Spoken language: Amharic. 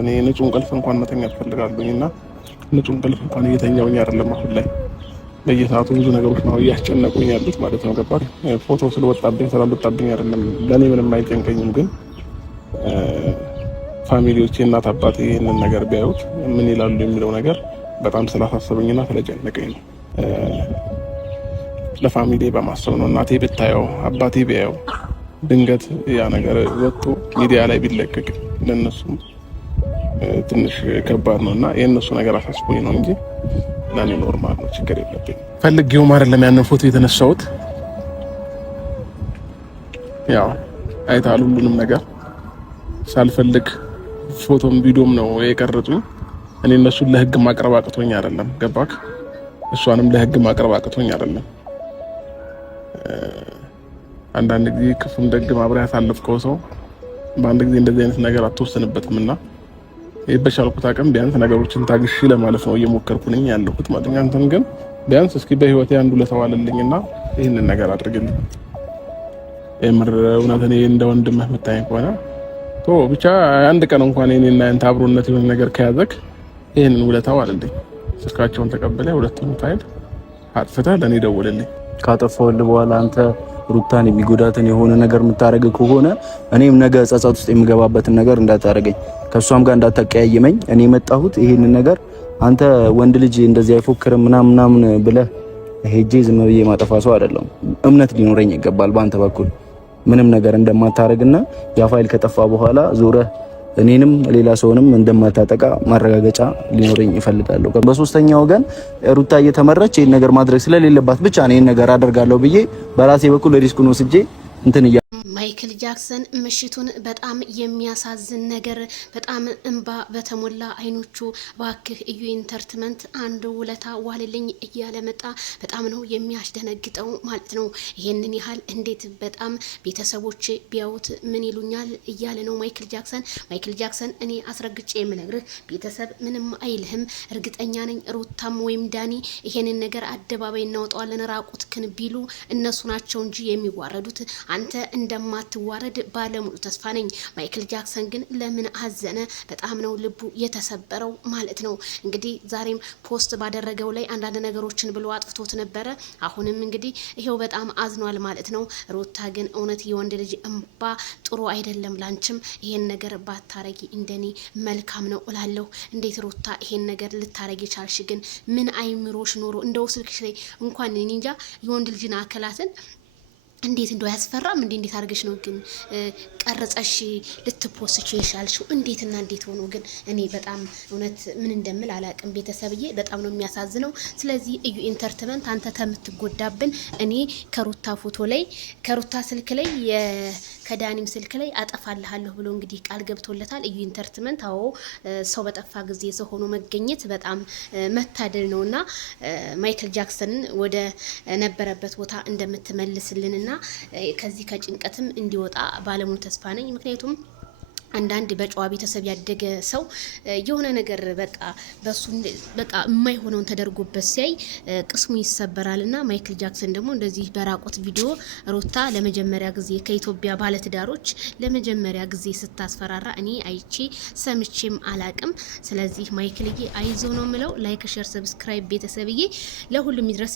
እኔ ንጹህ እንቅልፍ እንኳን መተኛት እፈልጋለሁኝና ንጹህ እንቅልፍ እንኳን እየተኛሁኝ አይደለም አሁን ላይ በየሰዓቱ ብዙ ነገሮች ነው እያስጨነቁኝ ያሉት ማለት ነው። ገባህ? ፎቶ ስለወጣብኝ ስላልወጣብኝ አይደለም ለኔ ምንም አይጨንቀኝም፣ ግን ፋሚሊዎቼ እናት አባቴ ይሄንን ነገር ቢያዩት ምን ይላሉ የሚለው ነገር በጣም ስላሳሰበኝና ስለጨነቀኝ ነው። ለፋሚሊ በማሰብ ነው። እናቴ ብታየው አባቴ ቢያየው ድንገት ያ ነገር ወጥቶ ሚዲያ ላይ ቢለቀቅ ለነሱም ትንሽ ከባድ ነውና የነሱ ነገር አሳስቦኝ ነው እንጂ ለኔ ኖርማል ነው፣ ችግር የለብኝም። ፈልጌውም አይደለም ያንን ፎቶ የተነሳሁት። ያው አይታሉ ሁሉንም ነገር ሳልፈልግ ፎቶም ቪዲዮም ነው የቀረጹኝ። እኔ እነሱን ለህግ ማቅረብ አቅቶኝ አይደለም፣ ገባክ? እሷንም ለህግ ማቅረብ አቅቶኝ አይደለም። አንዳንድ ጊዜ ክፉም ደግ ማብሪያ ያሳለፍከው ሰው በአንድ ጊዜ እንደዚህ አይነት ነገር አትወስንበትምና በቻልኩት አቅም ቢያንስ ነገሮችን ታግሺ ለማለፍ ነው እየሞከርኩ ነኝ ያለሁት ማለት ነው። አንተም ግን ቢያንስ እስኪ በህይወቴ አንዱ ለተዋለልኝና ይሄንን ነገር አድርግልኝ። የምር እውነት እኔ እንደ ወንድምህ የምታየኝ ከሆነ ብቻ አንድ ቀን እንኳን እኔና አንተ አብሮነት የሆነ ነገር ከያዘክ ይሄንን ውለታው አለልኝ። ስልካቸውን ተቀበለ ሁለቱን ፋይል አጥፍተህ ለኔ ደውልልኝ። ካጠፋሁልህ በኋላ አንተ ሩታን የሚጎዳትን የሆነ ነገር የምታረግ ከሆነ እኔም ነገ ጸጸት ውስጥ የምገባበትን ነገር እንዳታረገኝ፣ ከሷም ጋር እንዳታቀያየመኝ። እኔ መጣሁት ይሄንን ነገር አንተ ወንድ ልጅ እንደዚህ አይፎክርም ምናምን ብለህ ሄጄ ዝም ብዬ ማጠፋ ሰው አይደለም። እምነት ሊኖረኝ ይገባል በአንተ በኩል ምንም ነገር እንደማታረግና ያ ፋይል ከጠፋ በኋላ ዞረህ እኔንም ሌላ ሰውንም እንደማታጠቃ ማረጋገጫ ሊኖረኝ ይፈልጋለሁ። በሶስተኛ ወገን ሩታ እየተመረች ይሄን ነገር ማድረግ ስለሌለባት ብቻ ነው ይሄን ነገር አደርጋለሁ ብዬ በራሴ በኩል ሪስኩን ወስጄ እንትን ማይክል ጃክሰን ምሽቱን በጣም የሚያሳዝን ነገር በጣም እንባ በተሞላ አይኖቹ ባክህ እዩ ኢንተርቴንመንት አንድ ውለታ ዋልልኝ እያለ መጣ። በጣም ነው የሚያስደነግጠው ማለት ነው። ይሄንን ያህል እንዴት በጣም ቤተሰቦች ቢያዩት ምን ይሉኛል እያለ ነው ማይክል ጃክሰን እኔ አስረግጬ የምነግርህ ቤተሰብ ምንም አይልህም። እርግጠኛ ነኝ ሩታም ወይም ዳኒ ይሄንን ነገር አደባባይ እናወጣዋለን ራቁትክን ቢሉ እነሱ ናቸው እንጂ የሚዋረዱት አንተ እንደማትዋረድ ባለሙሉ ተስፋ ነኝ። ማይክል ጃክሰን ግን ለምን አዘነ? በጣም ነው ልቡ የተሰበረው ማለት ነው። እንግዲህ ዛሬም ፖስት ባደረገው ላይ አንዳንድ ነገሮችን ብሎ አጥፍቶት ነበረ። አሁንም እንግዲህ ይሄው በጣም አዝኗል ማለት ነው። ሩታ ግን እውነት የወንድ ልጅ እንባ ጥሩ አይደለም። ላንቺም ይሄን ነገር ባታረጊ እንደኔ መልካም ነው እላለሁ። እንዴት ሩታ ይሄን ነገር ልታረጊ ቻልሽ? ግን ምን አይምሮሽ ኖሮ እንደው ስልክሽ ላይ እንኳን እኔ እንጃ የወንድ ልጅን አካላትን እንዴት እንደው ያስፈራም እንዴት አድርገሽ ነው ግን ቀርጸሽ ልትፖስች ይሻልሽው? እንዴትና እንዴት ሆኖ ግን እኔ በጣም እውነት ምን እንደምል አላቅም። ቤተሰብዬ በጣም ነው የሚያሳዝነው። ስለዚህ እዩ ኢንተርቴንመንት አንተ ተምትጎዳብን እኔ ከሩታ ፎቶ ላይ ከሩታ ስልክ ላይ ከዳኒም ስልክ ላይ አጠፋልሃለሁ ብሎ እንግዲህ ቃል ገብቶለታል እዩ ኢንተርቴንመንት። አዎ ሰው በጠፋ ጊዜ ሰው ሆኖ መገኘት በጣም መታደል ነውና ማይክል ጃክሰንን ወደ ነበረበት ቦታ እንደምትመልስልንና ከዚህ ከጭንቀትም እንዲወጣ ባለሙሉ ተስፋ ነኝ። ምክንያቱም አንዳንድ በጨዋ ቤተሰብ ያደገ ሰው የሆነ ነገር በሱ የማይሆነውን ተደርጎበት ሲያይ ቅስሙ ይሰበራልና ማይክል ጃክሰን ደግሞ እንደዚህ በራቆት ቪዲዮ ሩታ ለመጀመሪያ ጊዜ ከኢትዮጵያ ባለትዳሮች ለመጀመሪያ ጊዜ ስታስፈራራ እኔ አይቼ ሰምቼም አላቅም። ስለዚህ ማይክልዬ አይዞ ነው ምለው። ላይክ፣ ሼር፣ ሰብስክራይብ ቤተሰብዬ ለሁሉም ይድረስ።